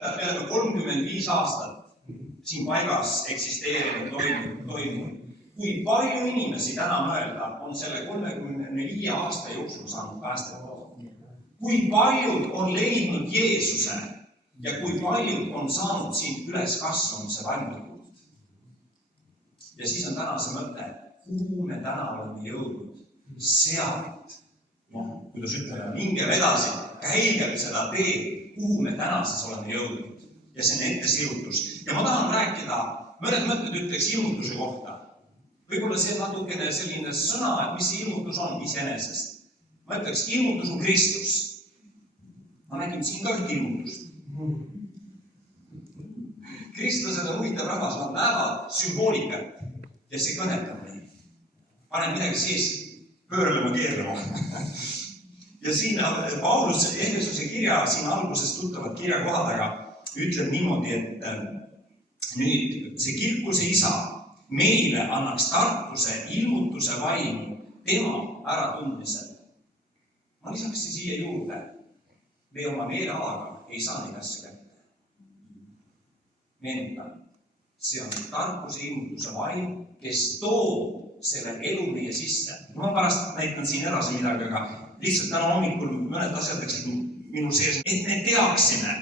Me oleme 35 aastat siin paigas eksisteerinud, toiminud. Kui palju inimesi täna mõelda on selle 35 aasta jooksul saanud päästetud? Kui paljud on leidnud Jeesuse ja kui paljud on saanud siin üleskasvamise vaimlikult? Ja siis on täna see mõte, kuhu me täna oleme jõudnud? Sealt, kuidas ütleme, mingem edasi, käigem seda teed, kuhu me tänases oleme jõudnud. Ja see on ettesirutus. Ja ma tahan rääkida, mõned mõtted ütleks ilmutuse kohta. Võib-olla see natukene selline sõna, et mis see ilmutus on iseenesest. Ma ütleks, ilmutus on Kristus. Ma nägin siin ka üht ilmutust. Kristlased on huvitav rahvas, nad näevad sümboolikat ja see kõnetab neid. Panen midagi siis pöörlema, keerlema. Ja siin Paulus Efesuse kirja siin alguses tuttavad kirjakohadega ütleb niimoodi, et nüüd see kirkuse isa meile annaks tarkuse, ilmutuse vaimu tema äratundmisel. Ma lisaks siia juurde, me oma meelealaga ei saa neid asja kätte. Meenutan, see on tarkuse, ilmutuse vaim, kes toob selle elu meie sisse. Ma pärast näitan siin edasi midagi, aga lihtsalt täna hommikul mõned asjad läksid minu sees, et me teaksime,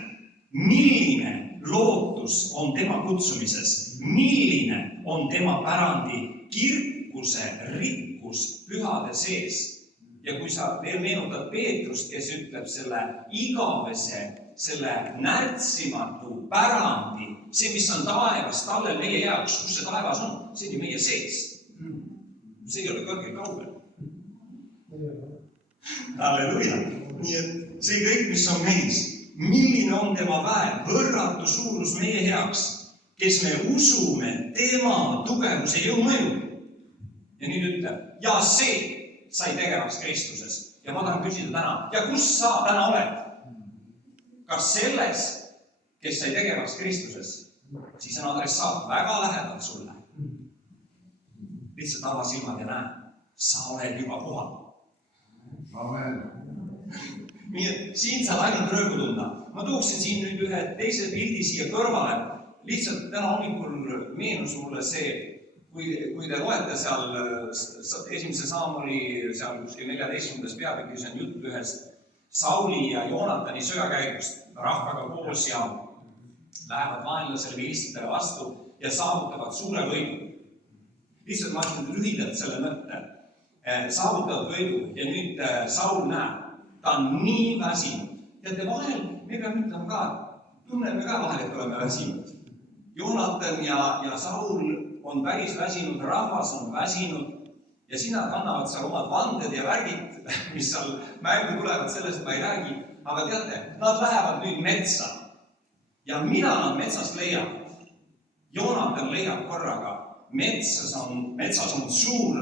milline lootus on tema kutsumises, milline on tema pärandi kirkuse rikkus pühade sees. Ja kui sa veel meenutad Peetrust, kes ütleb selle igavese, selle närtsimatu pärandi, see, mis on taevas talle meie jaoks, kus see taevas on, see on meie sees. See ei ole kõrgel kaugel. Halleluja! Nii et see kõik, mis on meis, milline on tema väe, võrratu suurus meie heaks, kes me usume tema tugevuse jõumõju. Ja nüüd ütleb, ja see sai tegevaks Kristuses. Ja ma tahan küsida täna, ja kus sa täna oled? Kas selles, kes sai tegevaks Kristuses, siis on adressaat väga lähedalt sulle. Lihtsalt ava silmad ja näe, sa oled juba kohal. Amen. Nii et siin saad ainult rõõmu tunda. Ma tooksin siin nüüd ühe teise pildi siia kõrvale. Lihtsalt täna hommikul meenus mulle see, kui te loete seal esimese Saamuli seal kuskil 14. peatükis on jutt ühest Sauli ja Joonatani sõjakäigust rahvaga koos ja lähevad vaenlasele vilistitele vastu ja saavutavad suure võidu. Lihtsalt ma ütlen lühidalt selle mõtte. Saavutavad võidu ja nüüd Saul näeb, ta on nii väsinud. Teate, vahel me peame ütlema ka, tunneme ka vahel, et oleme väsinud. Joonatan ja Saul on päris väsinud, rahvas on väsinud ja sina kannavad seal omad vanded ja värgid, mis seal mängu tulevad, sellest ma ei räägi. Aga teate, nad lähevad nüüd metsa. Ja mida nad metsast leiavad? Joonatan leiab korraga, metsas on suur,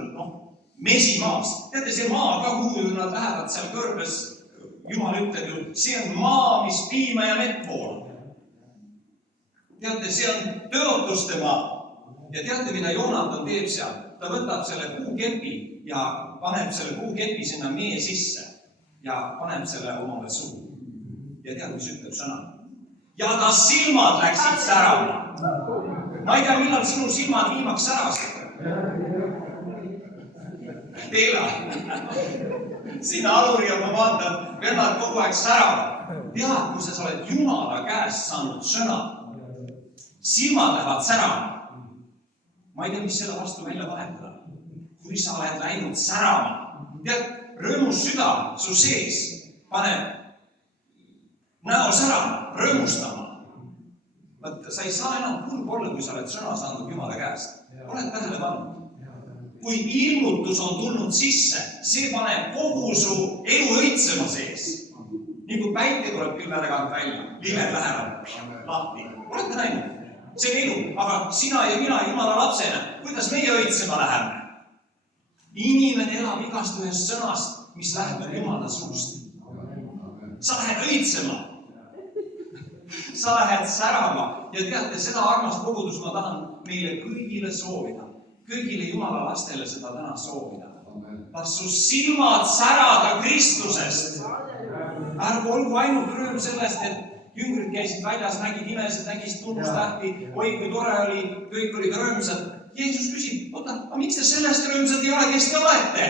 mesimaas. Teate, see maa ka, kuhu nad lähevad seal kõrbes, Jumal ütleb ju, see on maa, mis piima ja mett voolab. Teate, see on tõotuste maa. Ja teate, mida Joonatan teeb seal? Ta võtab selle puukepi ja paneb selle puukepi sinna mee sisse ja paneb selle omale suhu. Ja tead, mis ütleb sõna? Ja ta silmad läksid särama. Ma ei tea, millal sinu silmad viimaks särasid. Teela. Sina aluri ja ma vaatan, vennad kogu aeg säravad. Tead, kui sa oled Jumala käest saanud sõna, silmad lähevad särama. Ma ei tea, mis selle vastu välja vahetada. Kui sa oled läinud särama, tead, rõõmus süda su sees paneb näo särama, rõõmustama. Sa ei saa enam kurb olla, kui sa oled sõna saanud Jumala käest. Oled tähele pannud. Kui ilmutus on tulnud sisse, see paneb kogu su elu õitsema sees. Nii kui päike tuleb pilve tagant välja, limed lähevad lahti. Olete näinud? See on elu, aga sina ja mina Jumala lapsena, kuidas meie õitsema läheme? Inimene elab igast ühest sõnast, mis läheb Jumala suust. Sa lähed õitsema. Sa lähed särama. Ja teate, seda armast kogudus ma tahan meile kõigile soovida. Kõigile Jumala lastele seda täna soovida. Las su silmad särada Kristusest. Ärgu olgu ainult rõõm sellest, et Jüngrid käisid väljas, nägid imesid, nägid tunnustähti, oi kui tore oli, kõik olid rõõmsad. Jeesus küsib, oota, aga miks te sellest rõõmsad ei ole, kes te olete?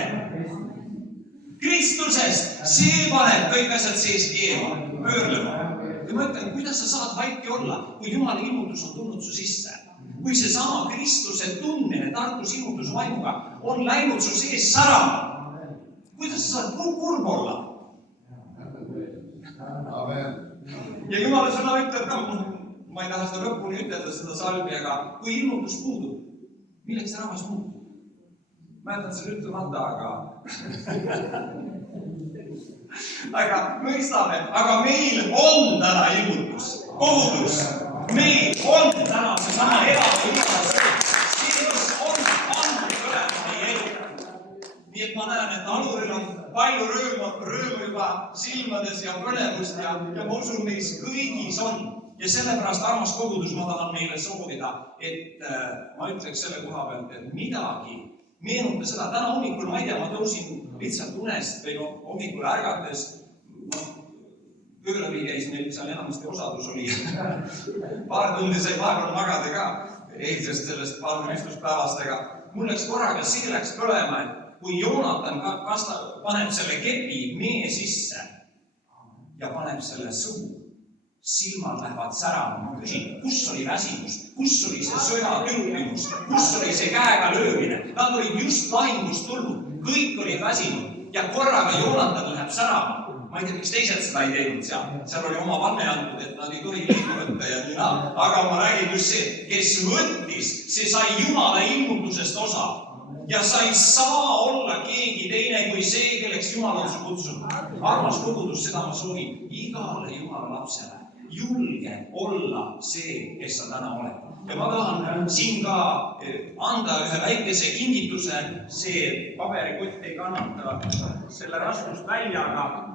Kristusest, see paneb kõik asjad sees keema, pöörlema. Ja ma ütlen, kuidas sa saad vaiki olla, kui Jumala ilmutus on tulnud su sisse? Kui see sama Kristuse tundmine, tarkus ilmutus vaimuga on läinud su sees särama, kuidas sa saad kurb olla? Ja Jumala sõna ütleb, ma ei taha seda lõpuni ütelda seda salmi, aga kui ilmutus puudub, milleks see rahvas muutub? Ma jätan selle ütlemata, aga mõistame, aga meil on täna ilmutus, kogudus. Meil on täna see sama elava Jumala see, mis on andnud põlema meie elu. Nii et ma näen, et Aluril on palju rõõmu juba silmades ja põnevust ja ma usun, meis kõigis on. Ja sellepärast, armas kogudus, ma tahan meile soovida, et ma ütleks selle koha pealt, et midagi meenuta seda. Täna hommikul, ma ei tea, ma tõusin lihtsalt unest või hommikul ärgates. Tööläbi käis meil seal enamasti osadus oli. Paar tundi sai vahepeal magada ka eilsest sellest palveristuspäevast, aga mul läks korraga see läks põlema, et kui Joonatan paneb selle kepi mee sisse ja paneb selle suu, silmad lähevad särama. Ma küsin, kus oli väsimus, kus oli see sõja tülpimus, kus oli see käega löömine? Nad olid just lahingust tulnud, kõik olid väsinud ja korraga Joonatan läheb särama. Ma ei tea, miks teised seda ei teinud seal oli oma vanne antud, et nad ei tohi liiga võtta ja nii. Aga ma räägin just see, kes võttis, see sai Jumala ilmutusest osa. Ja sa ei saa olla keegi teine kui see, kelleks Jumal on su kutsunud. Armas kogudus, seda ma soovin igale Jumala lapsele. Julge olla see, kes sa täna oled. Ja ma tahan siin ka anda ühe väikese kingituse. See paberikott ei kannata selle raskust välja, aga